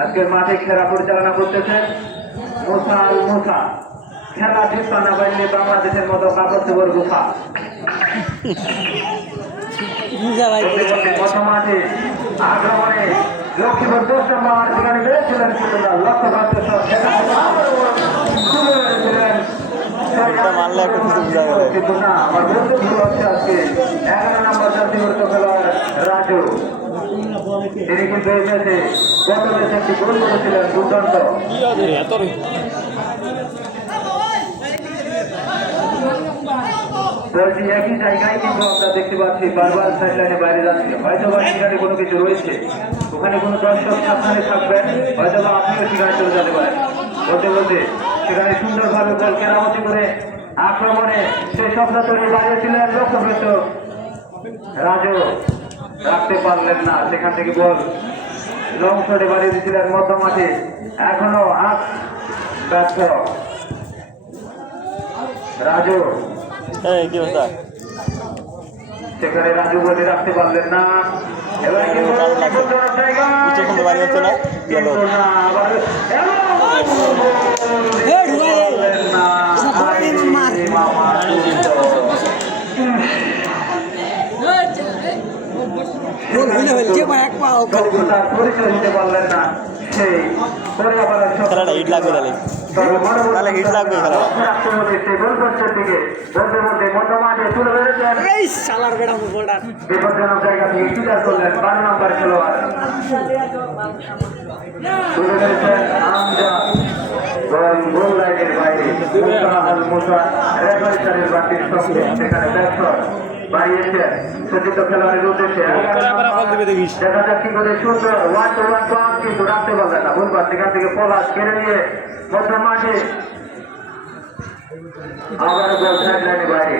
আজকের মাঠে খেলা পরিচালনা করতেছেন মুসা আল মুসা। খেলা জিততে না পারলে বাংলাদেশের মতো কাপড় গুফা। আক্রমণে লক্ষ্মীপুর দশ নম্বর সেখানে বেড়েছিলেন লক্ষ্য প্রাপ্ত সব সেখানে আবারও শুরু হয়েছিলেন একই জায়গায় কিন্তু আমরা দেখতে পাচ্ছি, বারবার সাইডলাইনে বাইরে যাচ্ছে। হয়তো বা সেখানে কোনো কিছু রয়েছে। ওখানে কোনো দর্শক সাবধানে থাকবেন হয়তো বা আপনিও সেখানে চলে যেতে পারেন। বলতে বলতে, সেখানে সুন্দরভাবে বল কেরামতি করে আক্রমণে সেই স্বপ্ন তৈরি বাড়িয়েছিলেন লক্ষ্যভ্রষ্ট রাজু রাখতে পারলেন না সেখান থেকে বল। লং শটে বাড়িয়ে দিয়েছিলেন মধ্য মাঠে এখনও আট ব্যর্থ। রাজু। এই কি অবস্থা সেখানে রাজু বলে রাখতে পারলেন না। এবার কিন্তু দারুণ জায়গা। আবার এলো। পারলেন না। আরে মামা, দুষ্ট। তার পরিচয় দিতে পারলেন না। সেই পরে আবার সব- খেলাটা হিট লাগবে তাহলে। তাহলে হিট লাগবে খেলা রাখতে হবে সেই গোলপোস্টের দিকে। মধ্যে মধ্যে মধ্য মাঠে তুলে ধরেছেন বিপজ্জনক জায়গা থেকে ক্লিয়ার করলেন বারো নম্বর খেলোয়াড়। তুলে ধরেছেন আমজাদ। গোল গোল লাইনের বাইরে। মুসা রেফারি বাটির সঙ্গে সেখানে বাড়িয়েছেন সচিত খেলোয়াড়ের উদ্দেশ্যে দেখা যাক কি করে সুন্দর ওয়ান টু ওয়ান পাস কিন্তু রাখতে পারবে না। বুধবার সেখান থেকে পলাশ কেড়ে নিয়ে মধ্যম মাঠে আবার গোল সাইড বাইরে।